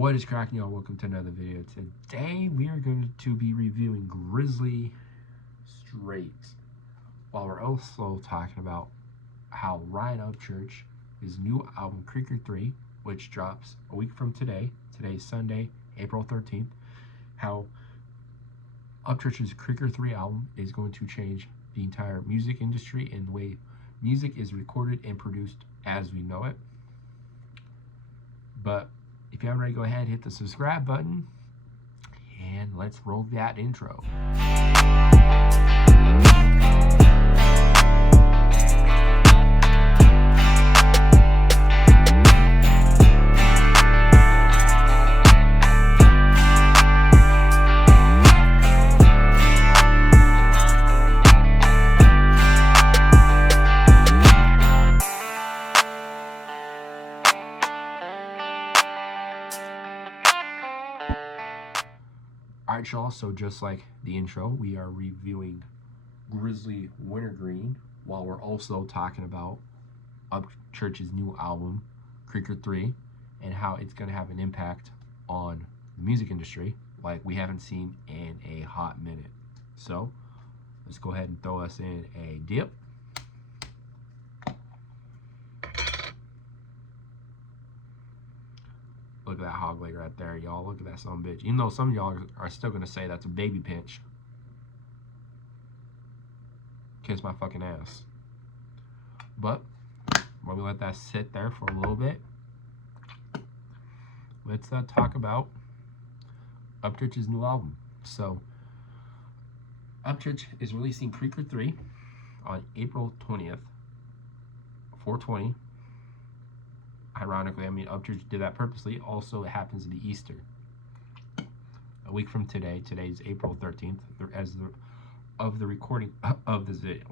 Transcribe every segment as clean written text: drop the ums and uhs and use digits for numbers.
What is cracking, y'all? Welcome to another video. Today we are going to be reviewing Grizzly Straight, while we're also talking about how Ryan Upchurch, his new album Creeker 3, which drops a week from today. Today is Sunday, April 13th. How Upchurch's Creeker 3 album is going to change the entire music industry and the way music is recorded and produced as we know it. But if you haven't already, go ahead and hit the subscribe button, and let's roll that intro. Alright, y'all, so just like the intro, we are reviewing Grizzly Wintergreen, while we're also talking about Upchurch's new album, Creeker 3, and how it's going to have an impact on the music industry like we haven't seen in a hot minute. So, let's go ahead and throw us in a dip. Look at that hog leg right there, y'all. Look at that son of a bitch. Even though some of y'all are still going to say that's a baby pinch. Kiss my fucking ass. But, while we let that sit there for a little bit, let's talk about Upchurch's new album. So, Upchurch is releasing Creeker 3 on April 20th, 4/20. Ironically, I mean, Upchurch did that purposely. Also, it happens to be Easter. A week from today. Today is April 13th, as of the recording of this video.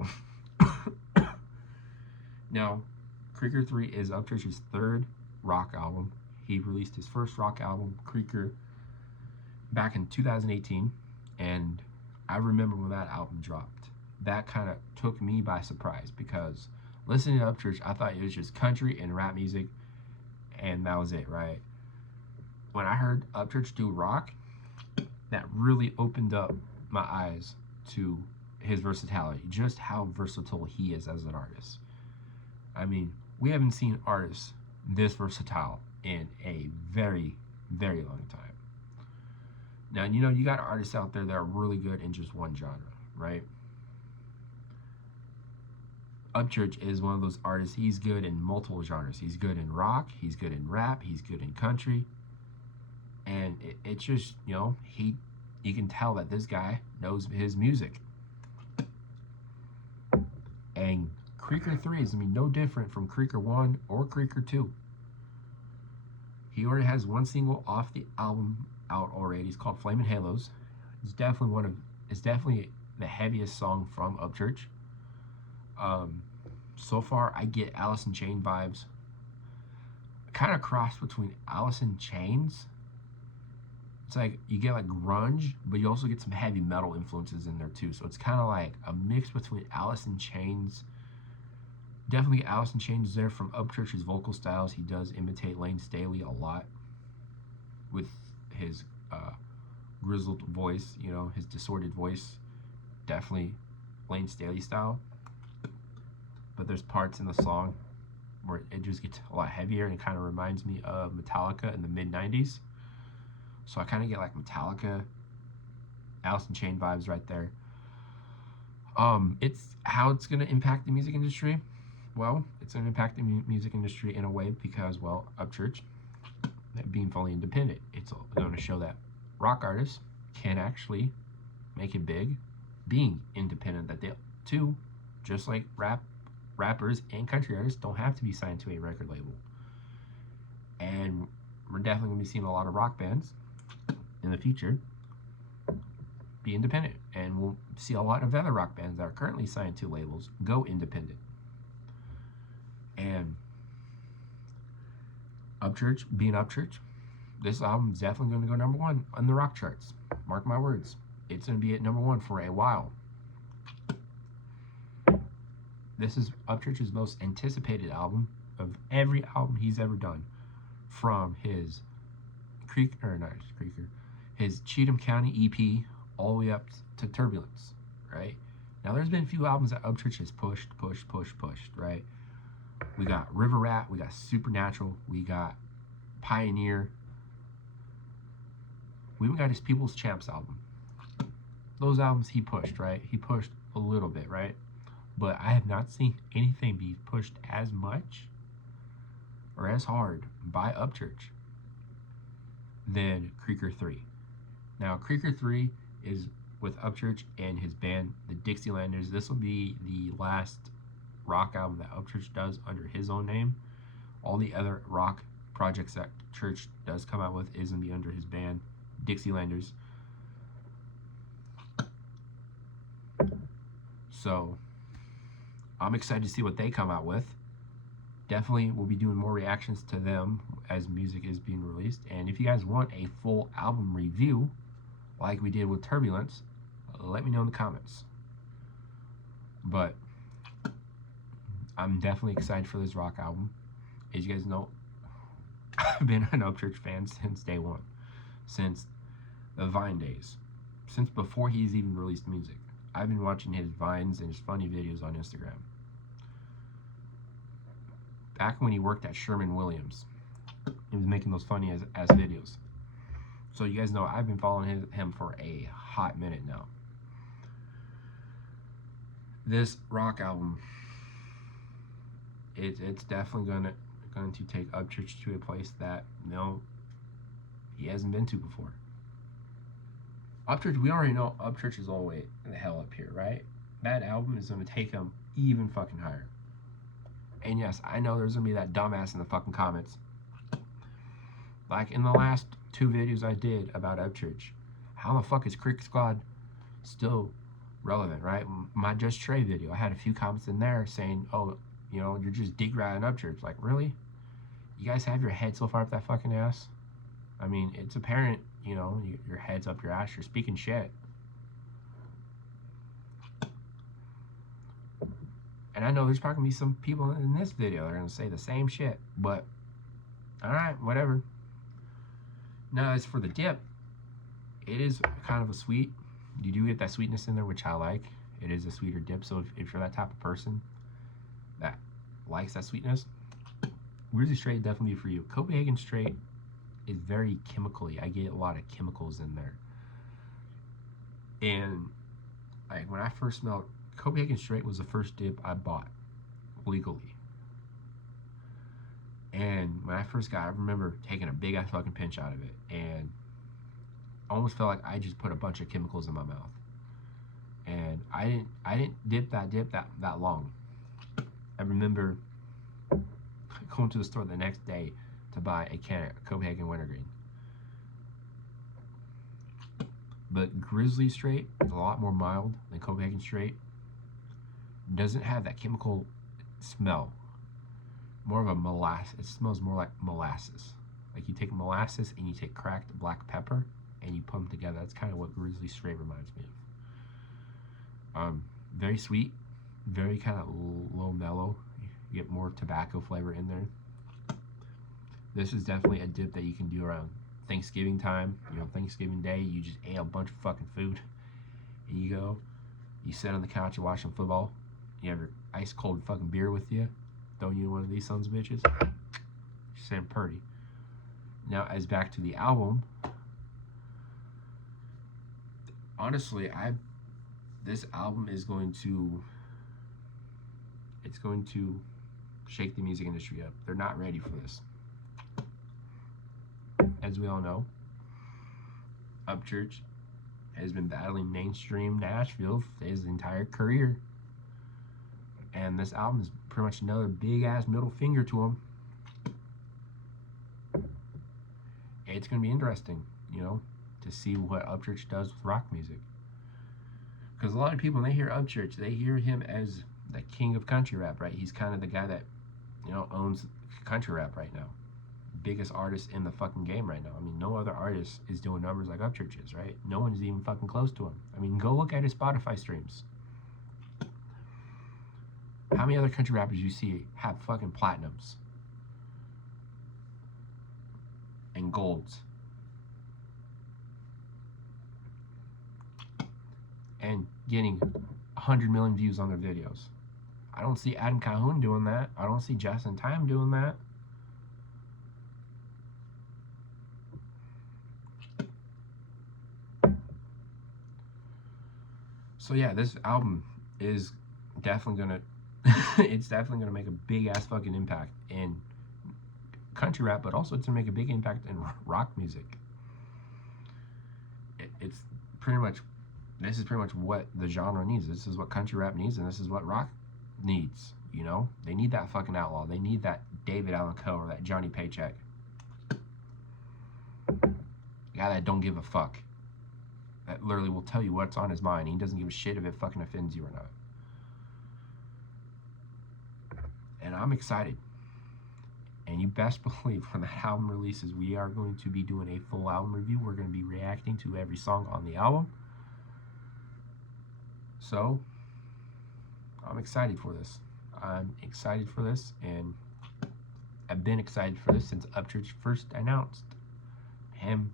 Now, Creeker 3 is Upchurch's third rock album. He released his first rock album, Creeker, back in 2018, and I remember when that album dropped. That kind of took me by surprise, because listening to Upchurch, I thought it was just country and rap music, and that was it, right? When I heard Upchurch do rock, that really opened up my eyes to his versatility, just how versatile he is as an artist. I mean, we haven't seen artists this versatile in a very, very long time. Now, you know, you got artists out there that are really good in just one genre, right? Upchurch is one of those artists. He's good in multiple genres. He's good in rock, he's good in rap, he's good in country, and it's just, you know, you can tell that this guy knows his music. And Creeker 3 is going to be no different from Creeker 1 or Creeker 2. He already has one single off the album out already. It's called Flamin' Halos. It's definitely the heaviest song from Upchurch. So far, I get Alice in Chains vibes. Kind of cross between Alice in Chains. It's like you get like grunge, but you also get some heavy metal influences in there too. So it's kind of like a mix between Alice in Chains. Definitely Alice in Chains is there from Upchurch's vocal styles. He does imitate Lane Staley a lot with his grizzled voice, you know, his distorted voice. Definitely Lane Staley style. But there's parts in the song where it just gets a lot heavier, and it kind of reminds me of Metallica in the mid-90s. So I kind of get like Metallica, Alice in Chains vibes right there. It's how it's going to impact the music industry. Well, it's going to impact the music industry in a way because, well, Upchurch, being fully independent, it's going to show that rock artists can actually make it big being independent. That they too, just like rappers and country artists, don't have to be signed to a record label. And we're definitely going to be seeing a lot of rock bands in the future be independent, and we'll see a lot of other rock bands that are currently signed to labels go independent. And Upchurch, being Upchurch, this album is definitely going to go #1 on the rock charts. Mark my words, it's going to be at #1 for a while. This is Upchurch's most anticipated album of every album he's ever done, from his his Cheatham County EP all the way up to Turbulence, right? Now there's been a few albums that Upchurch has pushed, right? We got River Rat, we got Supernatural, we got Pioneer. We even got his People's Champs album. Those albums he pushed, right? He pushed a little bit, right? But I have not seen anything be pushed as much or as hard by Upchurch than Creaker 3. Now, Creaker 3 is with Upchurch and his band, the Dixielanders. This will be the last rock album that Upchurch does under his own name. All the other rock projects that Church does come out with is going to be under his band, Dixielanders. So, I'm excited to see what they come out with. Definitely we'll be doing more reactions to them as music is being released. And if you guys want a full album review, like we did with Turbulence, let me know in the comments. But I'm definitely excited for this rock album. As you guys know, I've been an Upchurch fan since day one. Since the Vine days. Since before he's even released music. I've been watching his Vines and his funny videos on Instagram. Back when he worked at Sherman-Williams, he was making those funny ass videos. So you guys know I've been following him for a hot minute now. This rock album, it's definitely going to take Upchurch to a place that, you know, he hasn't been to before. Upchurch, we already know Upchurch is all the way the hell up here, right? That album is going to take him even fucking higher. And yes, I know there's going to be that dumbass in the fucking comments. Like in the last 2 videos I did about Upchurch, how the fuck is Creek Squad still relevant, right? My Just Trey video, I had a few comments in there saying, oh, you know, you're just dig riding Upchurch. Like, really? You guys have your head so far up that fucking ass? I mean, it's apparent, you know, your head's up your ass, you're speaking shit. And I know there's probably going to be some people in this video that are going to say the same shit, but alright, whatever. Now, as for the dip, it is kind of a sweet. You do get that sweetness in there, which I like. It is a sweeter dip, so if you're that type of person that likes that sweetness, Grizzly Straight definitely for you. Copenhagen Straight is very chemically. I get a lot of chemicals in there. And like when I first smelled, Copenhagen Straight was the first dip I bought legally. And when I first got it, I remember taking a big ass fucking pinch out of it, and I almost felt like I just put a bunch of chemicals in my mouth. And I didn't dip that long. I remember going to the store the next day to buy a can of Copenhagen Wintergreen. But Grizzly Straight is a lot more mild than Copenhagen Straight. Doesn't have that chemical smell. More of a molasses. It smells more like molasses. Like you take molasses and you take cracked black pepper and you put them together. That's kind of what Grizzly Straight reminds me of. Very sweet, very kind of low mellow. You get more tobacco flavor in there. This is definitely a dip that you can do around Thanksgiving time. You know, Thanksgiving Day, you just ate a bunch of fucking food, and you go, you sit on the couch, you watch some football, you have your ice cold fucking beer with you, throwing you one of these sons of bitches. Sam Purdy. Now, as back to the album, honestly, this album is going to, it's going to shake the music industry up. They're not ready for this. As we all know, Upchurch has been battling mainstream Nashville his entire career. And this album is pretty much another big ass middle finger to him. It's going to be interesting, you know, to see what Upchurch does with rock music. Because a lot of people, when they hear Upchurch, they hear him as the king of country rap, right? He's kind of the guy that, you know, owns country rap right now. Biggest artist in the fucking game right now. I mean, no other artist is doing numbers like Upchurch is, right? No one's even fucking close to him. I mean, go look at his Spotify streams. How many other country rappers you see have fucking platinums and golds and getting 100 million views on their videos. I don't see Adam Calhoun doing that. I don't see Justin Time doing that. So yeah, this album is definitely gonna it's definitely gonna make a big ass fucking impact in country rap, but also it's gonna make a big impact in rock music. It's pretty much, this is pretty much what the genre needs. This is what country rap needs, and this is what rock needs. You know, they need that fucking outlaw. They need that David Allan Coe or that Johnny Paycheck. Guy that don't give a fuck. That literally will tell you what's on his mind. He doesn't give a shit if it fucking offends you or not. And I'm excited. And you best believe when that album releases, we are going to be doing a full album review. We're going to be reacting to every song on the album. So, I'm excited for this. I'm excited for this, and I've been excited for this since Upchurch first announced him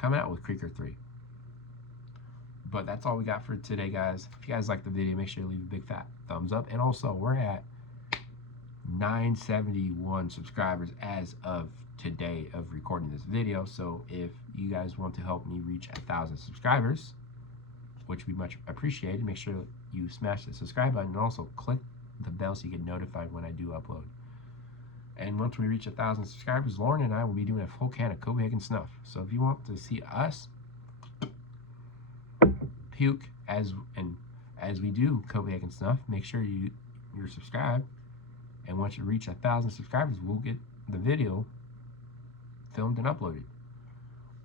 coming out with Creeker 3. But that's all we got for today, guys. If you guys like the video, make sure to leave a big fat thumbs up. And also, we're at 971 subscribers as of today of recording this video. So if you guys want to help me reach 1,000 subscribers, which we much appreciate, make sure you smash the subscribe button and also click the bell so you get notified when I do upload. And once we reach 1,000 subscribers, Lauren and I will be doing a full can of Copenhagen Snuff. So if you want to see us puke as we do Copenhagen Snuff, make sure you're subscribed. And once you reach 1,000 subscribers, we'll get the video filmed and uploaded.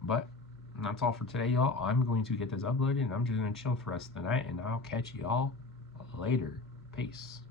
But that's all for today, y'all. I'm going to get this uploaded, and I'm just going to chill for us tonight, and I'll catch you all later. Peace.